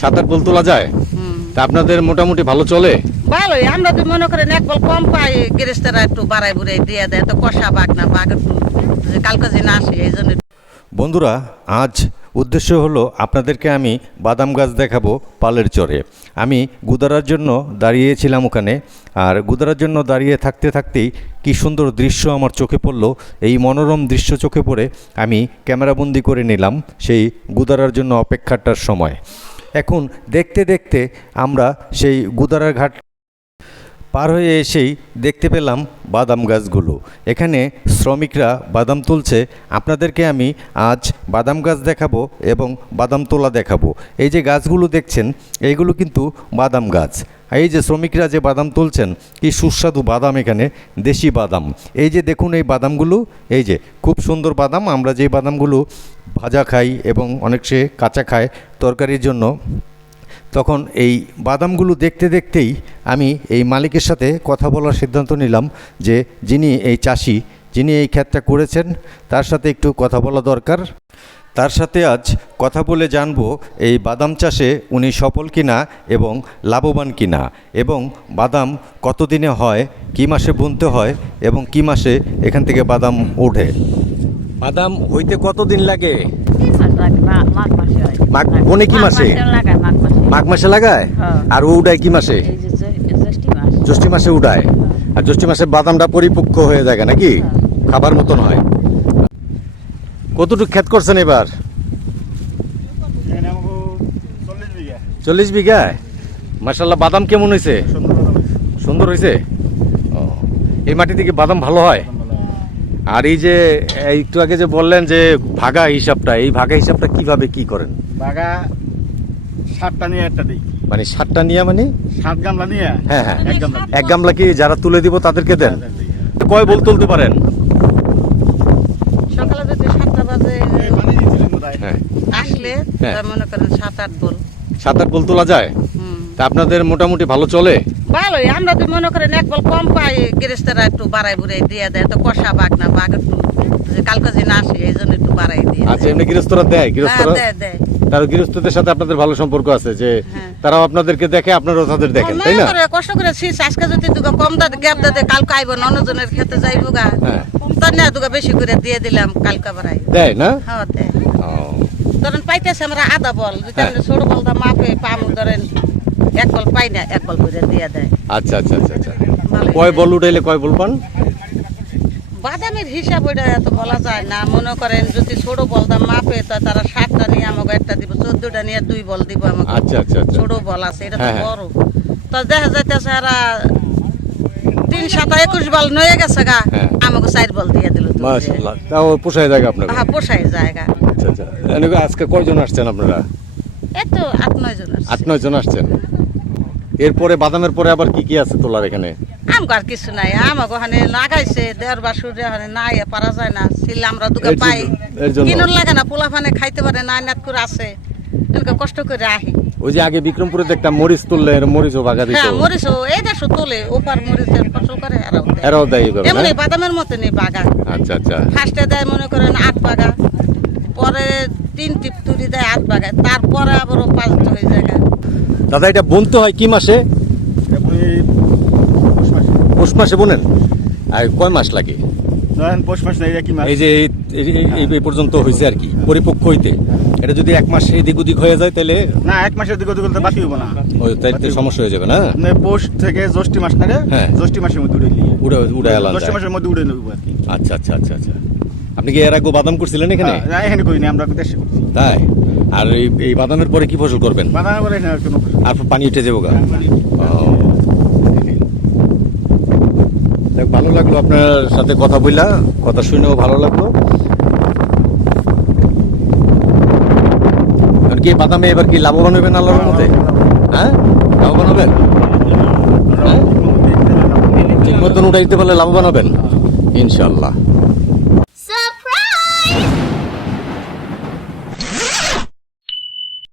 7-8 বল তোলা যায়। তা আপনাদের মোটামুটি ভালো চলে? ভালোই, আমরা তো মনে করেন এক বল কম পাই, গৃহস্থরা একটু বাড়াই বুড়াই দিয়ে দেয়, তো কষা বাঘ না বাঘ কালকে যে না আসে এই জন্য। বন্ধুরা, আজ উদ্দেশ্য হলো আপনাদেরকে আমি বাদাম গাছ দেখাবো পালের চরে। আমি গুদারার জন্য দাঁড়িয়েছিলাম ওখানে, আর গুদারার জন্য দাঁড়িয়ে থাকতে থাকতেই কি সুন্দর দৃশ্য আমার চোখে পড়লো। এই মনোরম দৃশ্য চোখে পড়ে আমি ক্যামেরাবন্দি করে নিলাম সেই গুদারার জন্য অপেক্ষাটার সময়। এখন দেখতে দেখতে আমরা সেই গুদারার ঘাট পার হয়ে এসেই দেখতে পেলাম বাদাম গাছগুলো। এখানে শ্রমিকরা বাদাম তুলছে। আপনাদেরকে আমি আজ বাদাম গাছ দেখাবো এবং বাদাম তোলা দেখাবো। এই যে গাছগুলো দেখছেন, এইগুলো কিন্তু বাদাম গাছ। এই যে শ্রমিকরা যে বাদাম তুলছেন, কি সুস্বাদু বাদাম, এখানে দেশি বাদাম। এই যে দেখুন এই বাদামগুলো, এই যে খুব সুন্দর বাদাম। আমরা যে বাদামগুলো ভাজা খাই এবং অনেক সে কাঁচা খায় তরকারির জন্য, তখন এই বাদামগুলো দেখতে দেখতেই আমি এই মালিকের সাথে কথা বলার সিদ্ধান্ত নিলাম যে যিনি এই চাষি, যিনি এই ক্ষেতটা করেছেন, তার সাথে একটু কথা বলা দরকার। তার সাথে আজ কথা বলে জানবো এই বাদাম চাষে উনি সফল কিনা এবং লাভবান কিনা, এবং বাদাম কতদিনে হয়, কী মাসে বুনতে হয় এবং কী মাসে এখান থেকে বাদাম ওঠে। বাদাম হইতে কতদিন লাগে? বনে কি মাসে? মাঘ মাসে লাগায়। আর ও উড়ায় কি মাসে? জ্যৈষ্ঠ মাসে উড়ায়। আর জ্যৈষ্ঠ মাসে বাদামটা পরিপক্ক হয়ে যায় নাকি, খাবার মতন হয়। কতটুকু ক্ষেত করছেন এবার? 40 বিঘায়। মাশাআল্লাহ, বাদাম কেমন হয়েছে? সুন্দর হয়েছে। এই মাটি থেকে বাদাম ভালো হয়। আর এই যে একটু আগে যে বললেন যে ভাগা হিসাবটা, এই ভাগা হিসাবটা কিভাবে কি করেন? ভাগা 7টা নিয়ে একটা দিই। মানে 7টা নিয়ে, মানে 7 গামলা নিয়ে? হ্যাঁ হ্যাঁ, এক এক গামলা কি যারা তুলে দিব তাদেরকে দেন? কয় বল তুলতে পারেন? সকালে যদি 7টা বাজে আসলে মনে করেন 7-8 বল। 7-8 বল তোলা যায়। তা আপনাদের মোটামুটি ভালো চলে? ভালোই, আমরা তো মনে করেন এক বল কম পাই, গৃহস্থরা একটু বাড়াই বুড়াই দিয়ে দেয়, তো কষা বাঘ না বাঘ কালকে যে না আসে এই জন্য একটু বাড়াই দিয়ে। আচ্ছা, এমনি গৃহস্থরা দেয়? গৃহস্থরা দেয়। তার গৃহস্থদের সাথে আপনাদের ভালো সম্পর্ক আছে যে তারাও আপনাদেরকে দেখে, আপনারাও তাদের দেখেন, তাই না? কষ্ট করে আজকে যদি দুগা কম দাদে গ্যাপ দাদে কালকে আইব, অন্যজনের খেতে যাইবো গা, তার না দুগা বেশি করে দিয়ে দিলাম, কালকে বাড়াই দেয় না? হ্যাঁ দেয়। ধরেন পাইতেছে আমরা আধা বল, যদি আমরা ছোট বলটা মাপে পামু, ধরেন এক বল পাই না, এক বল করে দিয়ে দেয়। আচ্ছা আচ্ছা আচ্ছা আচ্ছা। কয় বল উঠাইলে কয় বল পান? বাদামের হিসাব ওইটা এত বলা যায় না। মনে করেন যদি ছোট বলটা মাপে তো তারা 7টা নিয়ে আমাকে একটা দিব, 14টা নিয়ে 2 বল দিব আমাকে। আচ্ছা আচ্ছা আচ্ছা। ছোট বল আছে, এটা তো বড়। তো দেখা যাইতেছে এরা 3-7-21 বল নয়ে গেছে গা, আমাকে 4 বল দিয়ে দিল। মাশাআল্লাহ, তাও পোষায় জায়গা আপনার? হ্যাঁ পোষায় জায়গা। আচ্ছা আচ্ছা। আজকে কয়জন আসছেন আপনারা? এই তো 8-9 জন। 8-9 জন আসছেন। এরপরে বাদামের পরে আবার কি কি আছে তোলার এখানে? আমাকে আর কিছু নাই, আমাকে ওখানে লাগাইছে দেড় বাসুরে, ওখানে নাই পারা যায় না, ছিল আমরা দুটো পাই, কিনুন লাগে না, পোলা ফানে খাইতে পারে না, নাত করে আছে, কষ্ট করে আহি। ওই যে আগে বিক্রমপুরে দেখতাম মরিচ তুললে, মরিচও ভাগা দিত। হ্যাঁ মরিচও এই দেশও তোলে, ওপার মরিচের ফসল করে এরাও দেয় এইভাবে না? এমনি বাদামের মতো নেই বাগা। আচ্ছা আচ্ছা। ফার্স্টে দেয় মনে করেন 8 বাগা, পরে 3 টিপ তুলি দেয় 8 বাগা, তারপরে আবার 5 হয়ে যায়। দাদা, এটা বুনতে হয় কি মাসে? পৌষ মাসে বোনেন। আর কয় মাস লাগে? পৌষ মাস নাই, কি মাস? এই যে এই পর্যন্ত হয়েছে আর কি, পরিপক্ক হইতে। এটা যদি 1 মাস এদিক ওদিক হয়ে যায় তাহলে? না, 1 মাসের দিক ওদিক হলে বাতি হইব না, ওই তাইতে সমস্যা হয়ে যাবে না? পৌষ থেকে জ্যৈষ্ঠ মাস না রে, জ্যৈষ্ঠ মাসের মধ্যে উড়ে এলাম, জ্যৈষ্ঠ মাসের মধ্যে উড়ে নেব আর কি। আচ্ছা আচ্ছা আচ্ছা আচ্ছা। আপনি কি এর আগে বাদাম করছিলেন এখানে? না, এখানে করিনি, আমরা দেশে করছি। তাই? আর এই বাদামের পরে কি ফসল করবেন? বাদামের পরে এখানে কোনো আর পানি উঠে যাবো গা? ভালো লাগলো আপনার সাথে কথা বললা, কথা শুনেও ভালো লাগলো। আর কি বাদামে এবার কি লাভবান হবেন আল্লাহর মতে? হ্যাঁ, লাভবান হবেন? ঠিক মতন উঠাইতে পারলে লাভবান হবেন ইনশাআল্লাহ।